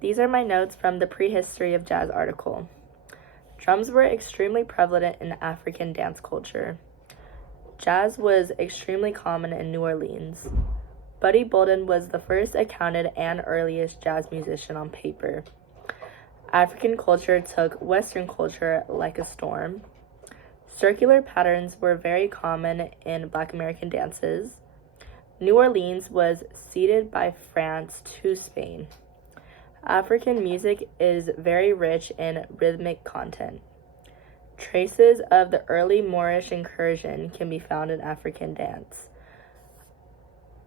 These are my notes from the Prehistory of Jazz article. Drums were extremely prevalent in African dance culture. Jazz was extremely common in New Orleans. Buddy Bolden was the first accounted and earliest jazz musician on paper. African culture took Western culture like a storm. Circular patterns were very common in Black American dances. New Orleans was ceded by France to Spain. African music is very rich in rhythmic content. Traces of the early Moorish incursion can be found in African dance.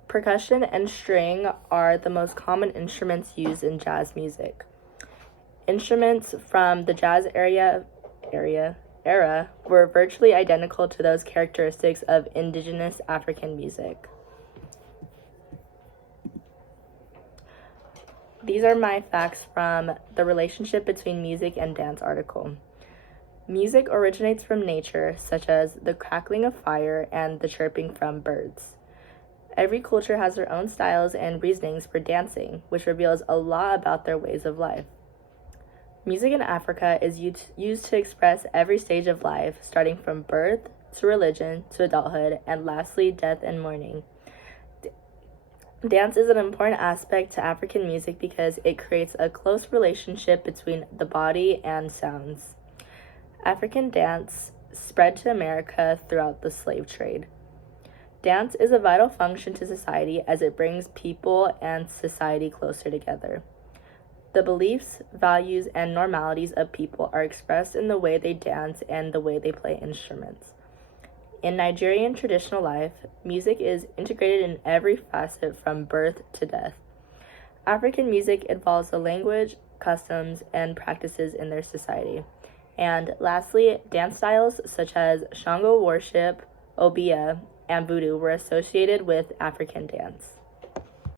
Percussion and string are the most common instruments used in jazz music. Instruments from the jazz era were virtually identical to those characteristics of indigenous African music. These are my facts from the relationship between music and dance article. Music originates from nature, such as the crackling of fire and the chirping from birds. Every culture has their own styles and reasonings for dancing, which reveals a lot about their ways of life. Music in Africa is used to express every stage of life, starting from birth to religion to adulthood, and lastly, death and mourning. Dance is an important aspect to African music because it creates a close relationship between the body and sounds. African dance spread to America throughout the slave trade. Dance is a vital function to society as it brings people and society closer together. The beliefs, values, and normalities of people are expressed in the way they dance and the way they play instruments. In Nigerian traditional life, music is integrated in every facet from birth to death. African music involves the language, customs, and practices in their society. And lastly, dance styles such as Shango worship, Obeah, and Voodoo were associated with African dance.